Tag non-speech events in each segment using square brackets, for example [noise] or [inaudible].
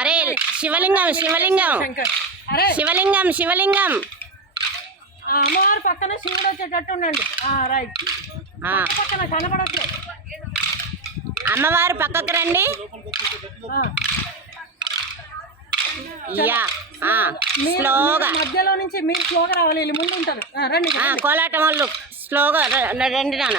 అరే శివలింగం శివలింగం శివలింగం. శివలింగం అమ్మవారి పక్కన శివుడు వచ్చేటట్టు ఉండండి. రైట్. పక్కన అమ్మవారు పక్కకు రండి. స్లోగా. మధ్యలో నుంచి మీరు స్లోగా రావాలి ముందు ఉంటారు. రండి. కోలాటం వాళ్ళు స్లోగా రండి నాన్న.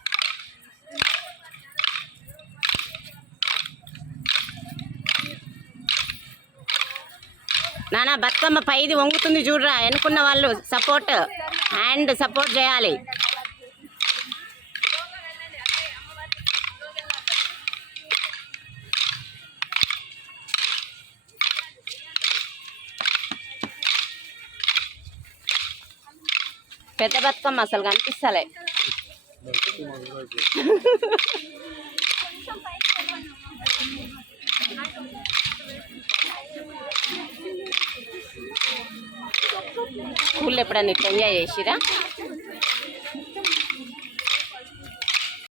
నాన్న బతుకమ్మ పైది వంగుతుంది చూడరా ఎన్నుకున్న వాళ్ళు సపోర్ట్ హ్యాండ్ సపోర్ట్ చేయాలి. పెద్ద బతుకమ్మ అసలు కనిపిస్తలే. [laughs] [laughs] స్కూల్లో ఎప్పుడైనా ఇట్లా ఎంజాయ్ చేసిరా?